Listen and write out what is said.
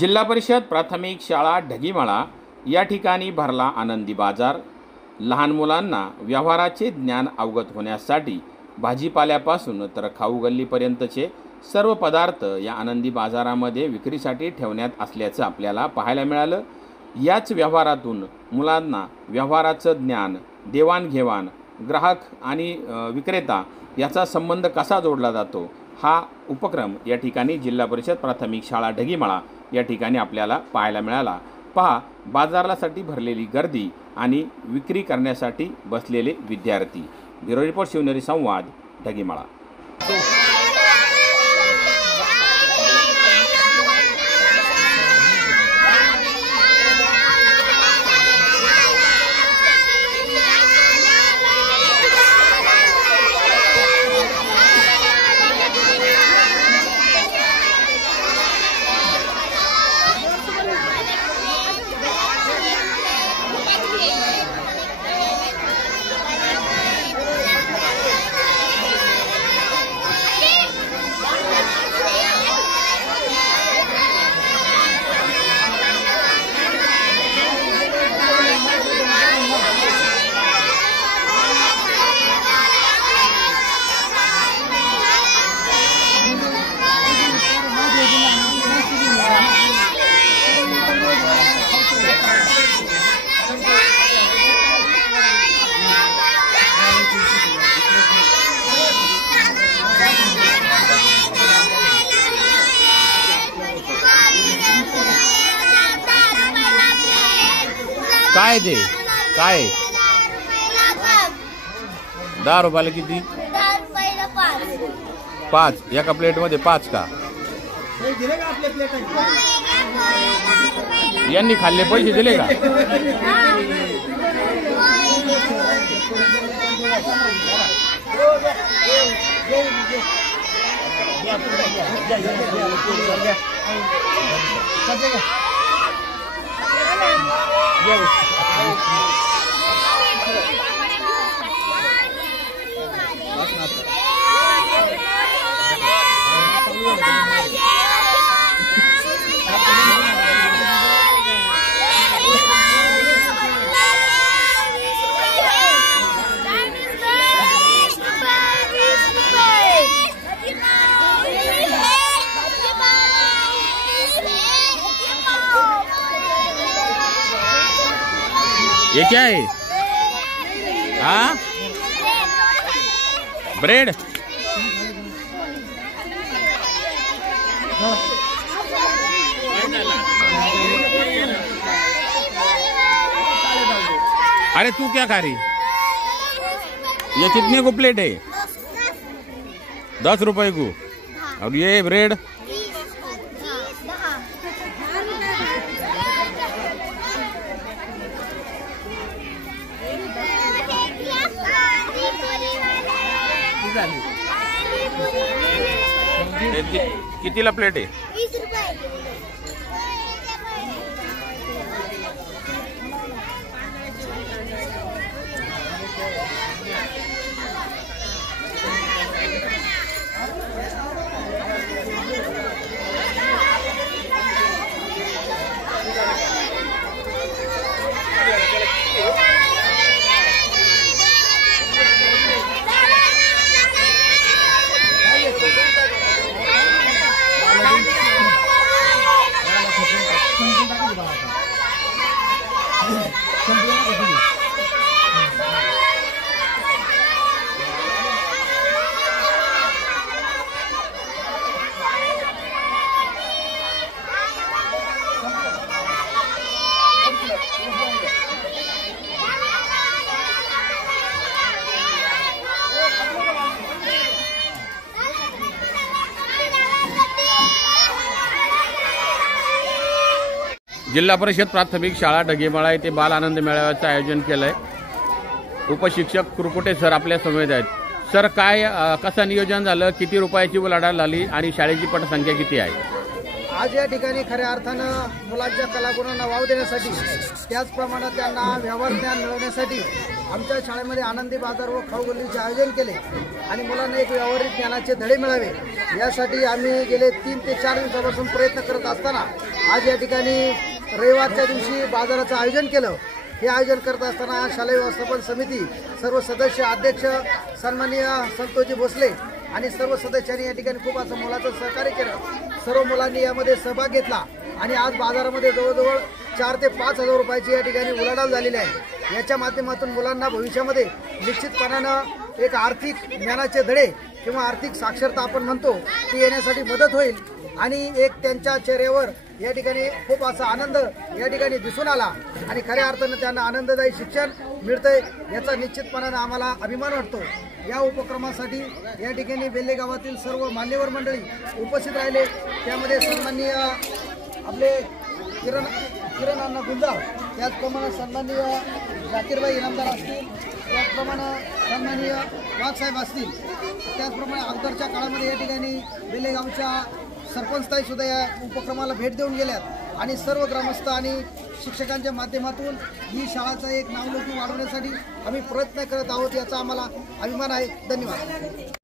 जिल्हा परिषद प्राथमिक शाळा ढगीमळा या ठिकाणी भरला आनंदी बाजार। लहान मुलांना व्यवहाराचे ज्ञान अवगत होण्यासाठी भाजीपाल्यापासून तर खाऊ गल्लीपर्यंतचे सर्व पदार्थ या आनंदी बाजारामध्ये विक्रीसाठी ठेवण्यात असल्याचं आपल्याला पाहायला मिळालं। याच व्यवहारातून मुलांना व्यवहाराचं ज्ञान, देवाणघेवाण, ग्राहक आणि विक्रेता याचा संबंध कसा जोडला जातो हा उपक्रम या ठिकाणी जिल्हा परिषद प्राथमिक शाळा ढगीमळा या ठिकाणी आपल्याला पाहायला मिळाला। पहा बाजारासाठी भरलेली गर्दी आणि विक्री करण्यासाठी बसलेले विद्यार्थी। ब्युरो रिपोर्ट शिवनेरी संवाद ढगीमळा। काय दे काय 10 रुपयाला किती? 5 एका प्लेट मध्ये 5 का? यांनी खाल्ले पैसे दिले का? ये क्या है? हाँ ब्रेड। अरे तू क्या खा रही? ये कितने को प्लेट है? 10 रुपए को। और ये ब्रेड कितीला प्लेट आहे? 20 रुपये। जिल्हा परिषद प्राथमिक शाळा ढगीमळा येथे बाल आनंद मेळाव्याचं आयोजन केलंय। उपशिक्षक कुरकुटे सर आपल्या समवेत आहेत। सर काय कसं नियोजन झालं, किती रुपयाची उलाढाल झाली आणि शाळेची पटसंख्या किती आहे? आज या ठिकाणी खऱ्या अर्थानं मुलांच्या कलागुणांना वाव देण्यासाठी, त्याचप्रमाणे त्यांना व्यवहार ज्ञान मिळवण्यासाठी आमच्या शाळेमध्ये आनंदी बाजार व खाऊ गल्लीचे आयोजन केले आणि मुलांना एक व्यावहारिक ज्ञानाचे धडे मिळावे यासाठी आम्ही गेले 3 ते 4 दिवसापासून प्रयत्न करत असताना आज या ठिकाणी रविवारच्या दिवशी बाजाराचं आयोजन केलं। हे आयोजन करत असताना शालेय व्यवस्थापन समिती सर्व सदस्य, अध्यक्ष सन्माननीय संतोषजी भोसले आणि सर्व सदस्यांनी या ठिकाणी खूप असं मोलाचं सहकार्य केलं। सर्व मुलांनी यामध्ये सहभाग घेतला आणि आज बाजारामध्ये जवळजवळ 4 ते 5 हजार रुपयाची या ठिकाणी उलाढाल झालेली आहे। याच्या माध्यमातून मुलांना भविष्यामध्ये निश्चितपणानं एक आर्थिक ज्ञानाचे धडे किंवा आर्थिक साक्षरता आपण म्हणतो ती येण्यासाठी मदत होईल आणि एक त्यांच्या चेहऱ्यावर या ठिकाणी खूप असा आनंद या ठिकाणी दिसून आला आणि खऱ्या अर्थानं त्यांना आनंददायी शिक्षण मिळतंय याचा निश्चितपणानं आम्हाला अभिमान वाटतो। या उपक्रमासाठी या ठिकाणी बेल्ले गावातील सर्व मान्यवर मंडळी उपस्थित राहिले। त्यामध्ये सन्माननीय आपले किरण अण्णा गुंजाळ, त्याचप्रमाणे सन्माननीय जाकीरबाई इनामदार असतील, त्याचप्रमाणे सन्माननीय वाघसाहेब असतील, त्याचप्रमाणे अगोदरच्या काळामध्ये या ठिकाणी बेल्ले गावच्या सरपंचताई सुद्धा या उपक्रमाला भेट देऊन गेल्यात आणि सर्व ग्रामस्थ आणि शिक्षकांच्या माध्यमातून ही शाळाचा एक नावलौकिक वाढवण्यासाठी आम्ही प्रयत्न करत आहोत याचा आम्हाला अभिमान आहे। धन्यवाद।